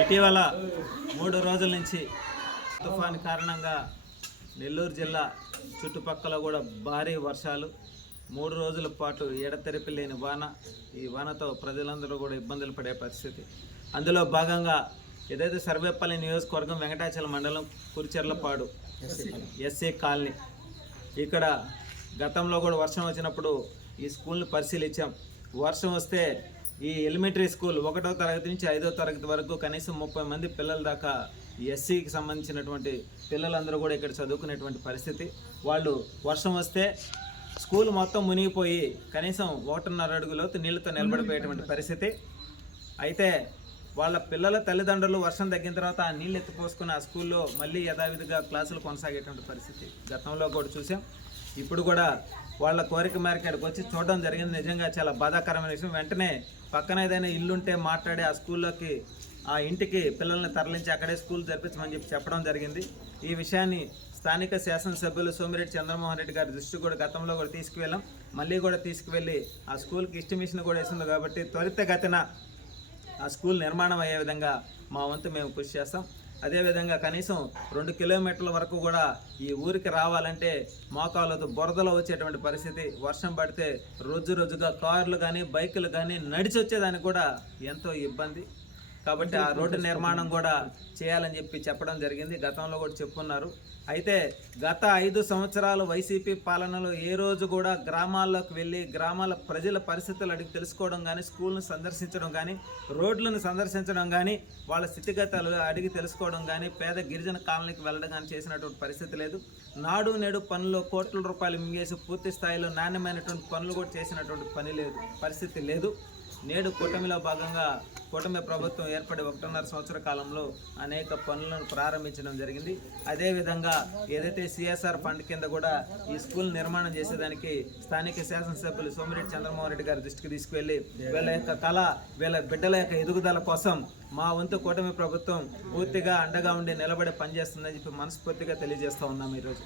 ఇటీవల 3 రోజుల నుంచి తుఫాను కారణంగా నెల్లూరు జిల్లా చుట్టుపక్కల కూడా భారీ వర్షాలు, 3 రోజుల పాటు ఎడతెరిపి లేని వాన. ఈ వానతో ప్రజలందరూ కూడా ఇబ్బందులు పడే పరిస్థితి. అందులో భాగంగా ఏదైతే సర్వేపల్లి నియోజకవర్గం వెంకటాచలం మండలం కురిచెర్లపాడు ఎస్సీ కాలనీ, ఇక్కడ గతంలో కూడా వర్షం వచ్చినప్పుడు ఈ స్కూల్ని పరిశీలించాం. వర్షం వస్తే ఈ ఎలిమెంటరీ స్కూల్ 1వ తరగతి నుంచి 5వ తరగతి వరకు కనీసం 30 మంది పిల్లల దాకా ఎస్సీకి సంబంధించినటువంటి పిల్లలందరూ కూడా ఇక్కడ చదువుకునేటువంటి పరిస్థితి. వాళ్ళు వర్షం వస్తే స్కూల్ మొత్తం మునిగిపోయి కనీసం 1.5 అడుగు లోతు నీళ్ళతో నిలబడిపోయేటువంటి పరిస్థితి. అయితే వాళ్ళ పిల్లల తల్లిదండ్రులు వర్షం తగ్గిన తర్వాత ఆ నీళ్ళు ఎత్తిపోసుకుని ఆ స్కూల్లో మళ్ళీ యథావిధిగా క్లాసులు కొనసాగేటువంటి పరిస్థితి గతంలో కూడా చూసాం. ఇప్పుడు కూడా వాళ్ళ కోరిక మేరకు ఇక్కడికి వచ్చి చూడడం జరిగింది. నిజంగా చాలా బాధాకరమైన విషయం. వెంటనే పక్కన ఏదైనా ఇల్లుంటే మాట్లాడి ఆ స్కూల్లోకి, ఆ ఇంటికి పిల్లల్ని తరలించి అక్కడే స్కూల్ జరిపించమని చెప్పడం జరిగింది. ఈ విషయాన్ని స్థానిక శాసనసభ్యులు సోమిరెడ్డి చంద్రమోహన్ రెడ్డి గారి దృష్టి కూడా గతంలో కూడా తీసుకువెళ్ళాం. మళ్ళీ కూడా తీసుకువెళ్ళి ఆ స్కూల్కి ఎస్టిమేషన్ కూడా వేసింది కాబట్టి త్వరితగతిన ఆ స్కూల్ నిర్మాణం అయ్యే విధంగా మా వంతు మేము కృషి చేస్తాం. అదేవిధంగా కనీసం 2 కిలోమీటర్ల వరకు కూడా ఈ ఊరికి రావాలంటే మోకాళ్ళతో బురదలో వచ్చేటువంటి పరిస్థితి. వర్షం పడితే రోజుగా కార్లు కానీ బైకులు కానీ నడిచి వచ్చేదానికి కూడా ఎంతో ఇబ్బంది. కాబట్టి ఆ రోడ్డు నిర్మాణం కూడా చేయాలని చెప్పడం జరిగింది. గతంలో కూడా చెప్పున్నారు. అయితే గత 5 సంవత్సరాలు వైసీపీ పాలనలో ఏ రోజు కూడా గ్రామాల్లోకి వెళ్ళి గ్రామాల ప్రజల పరిస్థితులు అడిగి తెలుసుకోవడం కానీ, స్కూల్ను సందర్శించడం కానీ, రోడ్లను సందర్శించడం కానీ, వాళ్ళ స్థితిగతులు అడిగి తెలుసుకోవడం కానీ, పేద గిరిజన కాలనీకి వెళ్ళడం కానీ చేసినటువంటి పరిస్థితి లేదు. నాడు నేడు పనుల్లో కోట్ల రూపాయలు మింగేసి పూర్తి స్థాయిలో నాణ్యమైనటువంటి పనులు కూడా చేసినటువంటి పరిస్థితి లేదు. నేడు కూటమిలో భాగంగా కూటమి ప్రభుత్వం ఏర్పడి 1.5 సంవత్సర కాలంలో అనేక పనులను ప్రారంభించడం జరిగింది. అదేవిధంగా ఏదైతే సిఎస్ఆర్ ఫండ్ కింద కూడా ఈ స్కూల్ నిర్మాణం చేసేదానికి స్థానిక శాసనసభ్యులు సోమిరెడ్డి చంద్రమోహన్ రెడ్డి గారి దృష్టికి తీసుకువెళ్ళి వీళ్ళ యొక్క కళ, వీళ్ళ బిడ్డల యొక్క ఎదుగుదల కోసం మా వంతు కూటమి ప్రభుత్వం పూర్తిగా అండగా ఉండి నిలబడి పనిచేస్తుందని చెప్పి మనస్ఫూర్తిగా తెలియజేస్తూ ఉన్నాం ఈరోజు.